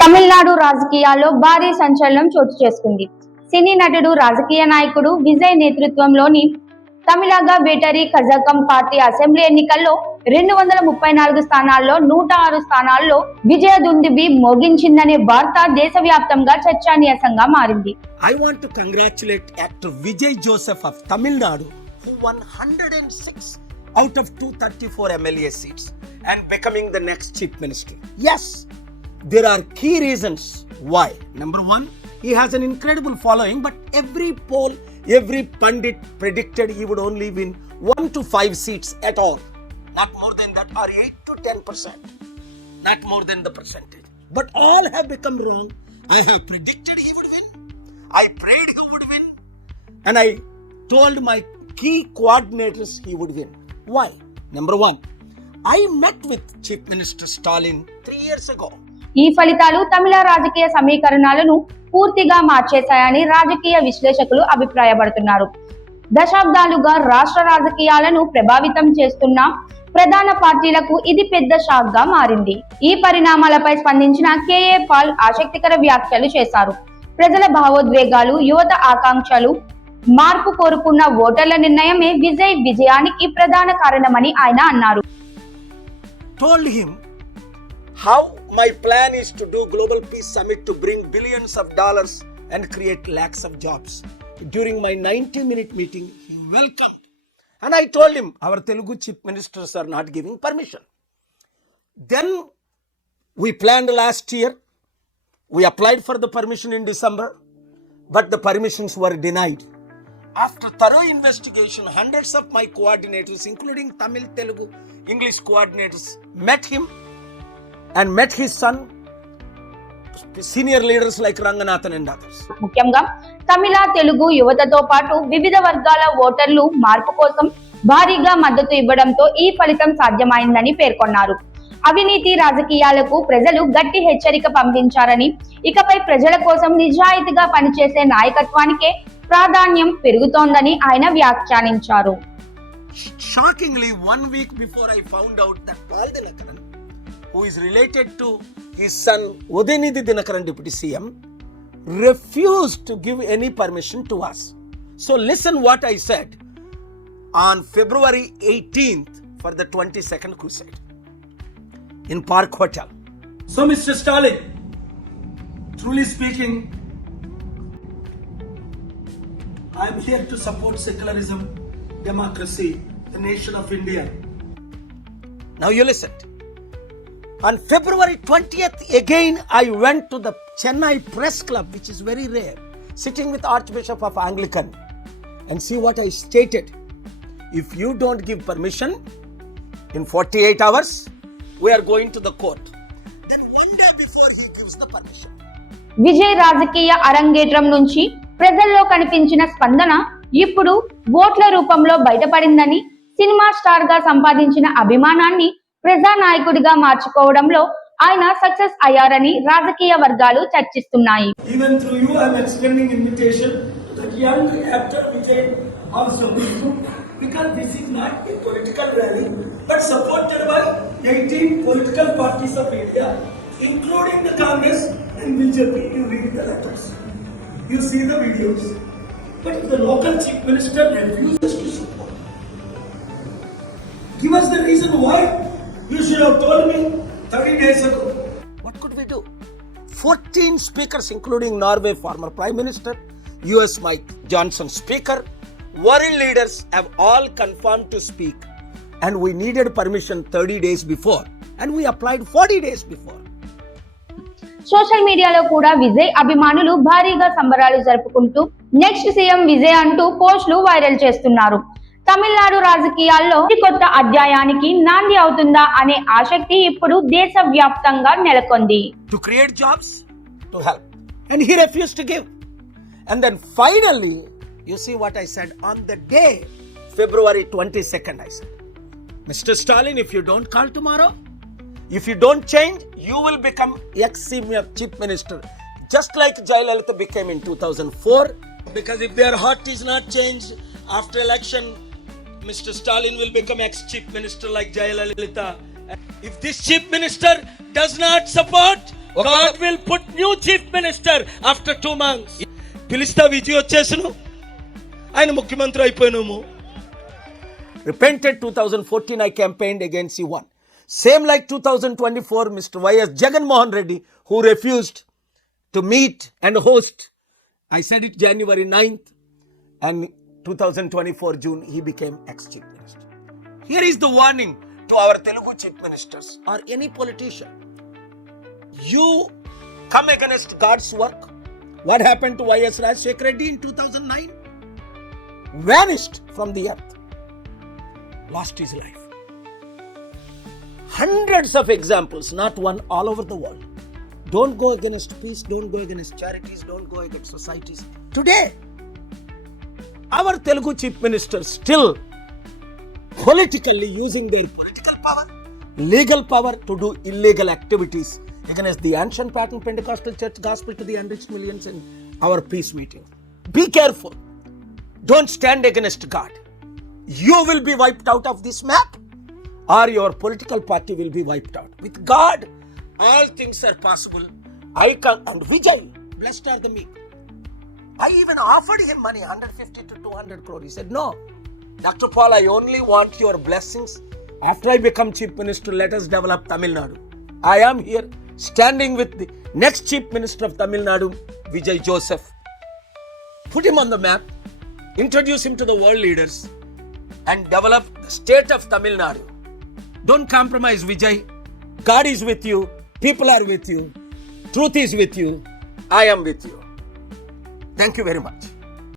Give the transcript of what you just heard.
తమిళనాడు రాజకీయాల్లో భారీ సంచలనం చోటు చేసుకుంది. సినీ నటుడు, రాజకీయ నాయకుడు విజయ్ నేతృత్వంలోని Tamilaga battery Kazhagam party assembly ఎన్నికల్లో 234 స్థానాల్లో 106 స్థానాల్లో విజయ దుందుబి మోగించిందనే వార్త దేశవ్యాప్తంగా చర్చనీయాంశంగా మారింది. I want to congratulate actor Vijay Joseph of Tamil Nadu, who won 106 out of 234 MLA seats and becoming the next chief minister. Yes, there are key reasons why. Number one, he has an incredible following, but every poll, every pundit predicted he would only win 1 to 5 seats at all. Not more than that, or 8 to 10%. Not more than the percentage. But all have become wrong. I have predicted he would win. I prayed he would win. And I told my key coordinators he would win. Why? Number one, I met with Chief Minister Stalin 3 years ago. ఈ ఫలితాలు తమిళ రాజకీయ సమీకరణాలను పూర్తిగా మార్చేశాయని రాజకీయ విశ్లేషకులు అభిప్రాయపడుతున్నారు. దశాబ్దాలుగా రాష్ట్ర రాజకీయాలను ప్రభావితం చేస్తున్న ప్రధాన పార్టీలకు ఇది పెద్ద షాక్ గా మారింది. ఈ పరిణామాలపై స్పందించిన కేఏ పాల్ ఆసక్తికర వ్యాఖ్యలు చేశారు. ప్రజల భావోద్వేగాలు, యువత ఆకాంక్షలు, మార్పు కోరుకున్న ఓటర్ల నిర్ణయమే విజయ్ విజయానికి ప్రధాన కారణమని ఆయన అన్నారు. Told him how my plan is to do Global Peace Summit to bring billions of dollars and create lakhs of jobs. During my 90-minute meeting, he welcomed. And I told him, our Telugu chief ministers are not giving permission. Then we planned last year. We applied for the permission in December, but the permissions were denied. After thorough investigation, hundreds of my coordinators, including Tamil, Telugu, English coordinators, met him and met his son, senior leaders like Ranganathan and others. ముఖ్యంగా తమిళ, తెలుగు యువతతో పాటు వివిధ వర్గాల ఓటర్లు మార్పు కోసం భారీగా మద్దతు ఇవ్వడంతో ఈ ఫలితం సాధ్యమైందని పేర్కొన్నారు. అవినీతి రాజకీయాలకు ప్రజలు గట్టి హెచ్చరిక పంపించారని, ఇకపై ప్రజల కోసం నిజాయితీగా పనిచేసే నాయకత్వానికే ప్రాధాన్యం పెరుగుతోందని ఆయన వ్యాఖ్యానించారు. Shockingly, 1 week before I found out that Pal Dinakaran, who is related to his son Udayanidhi Dinakaran, Deputy CM, refused to give any permission to us. So listen what I said on February 18th for the 22nd crusade in Park Hotel. So Mr. Stalin, truly speaking, I am here to support secularism, democracy, the nation of India. Now you listen. On February 20th, again I went to the Chennai Press Club, which is very rare, sitting with Archbishop of Anglican, and see what I stated. If you don't give permission, in 48 hours, we are going to the court. Then one day before he gives the permission. Vijay రాజకీయ అరంగేట్రం నుంచి ప్రజల్లో కనిపించిన స్పందన ఇప్పుడు ఓట్ల రూపంలో బయటపడిందని, cinema star గా సంపాదించిన అభిమానాన్ని ప్రజానాయకుడిగా మార్చుకోవడంలో ఆయన సక్సెస్ అయ్యారని రాజకీయ వర్గాలు చర్చిస్తున్నాయి. Even through you, I am extending invitation to the young actor Vijay also, because this is not a political rally, but supported by 18 political parties of India, including the Congress and BJP. You read the letters, you see the videos, but if the local chief minister refuses to support, give us the reason why. You should have told me 30 days ago. What could we do? 14 speakers, including Norway former Prime Minister, US Mike Johnson Speaker, world leaders have all confirmed to speak. And we needed permission 30 days before. And we applied 40 days before. Social మీడియాలో కూడా విజయ్ అభిమానులు భారీగా సంబరాలు జరుపుకుంటూ next CM Vijay అంటూ పోస్టులు viral చేస్తున్నారు. తమిళనాడు రాజకీయాల్లో కొత్త అధ్యాయానికి నాంది అవుతుందా అనే ఆసక్తి ఇప్పుడు దేశవ్యాప్తంగా నెలకొంది. To create jobs, to help. And he refused to give. And then finally, you see what I said on the day, February 22nd, I said, Mr. Stalin, if you don't call tomorrow, if you don't change, you will become ex-senior chief minister, just like Jayalalitha became in 2004. Because if their heart is not changed after election, Mr. Stalin will become ex-chief minister like Jayalalitha. If this chief minister does not support God will put new chief minister after 2 months. పిలిస్తా Vijay వచ్చేసను, ఆయన ముఖ్యమంత్రి అయిపోయినాము. Repented 2014, I campaigned against, he won. Same like 2024, Mr. Y.S. Jagan Mohan Reddy, who refused to meet and host. I said it January 9th, and 2024 June, he became ex-chief minister. Here is the warning to our Telugu chief ministers or any politician. You come against God's work. What happened to Y.S. Rajshekar Reddy in 2009? Vanished from the earth. Lost his life. Hundreds of examples, not one, all over the world. Don't go against peace, don't go against charities, don't go against societies. Today, our Telugu chief ministers still politically using their political power, legal power to do illegal activities against the ancient pattern Pentecostal church gospel to the enriched millions in our peace meeting. Be careful. Don't stand against God. You will be wiped out of this map, or your political party will be wiped out. With God, all things are possible. And Vijay, blessed are the meek. I even offered him money, 150 to 200 crore. He said, no, Dr. Paul, I only want your blessings. After I become chief minister, let us develop Tamil Nadu. I am here standing with the next chief minister of Tamil Nadu, Vijay Joseph. Put him on the map, introduce him to the world leaders, and develop the state of Tamil Nadu. Don't compromise, Vijay. God is with you. People are with you. Truth is with you. I am with you. Thank you very much.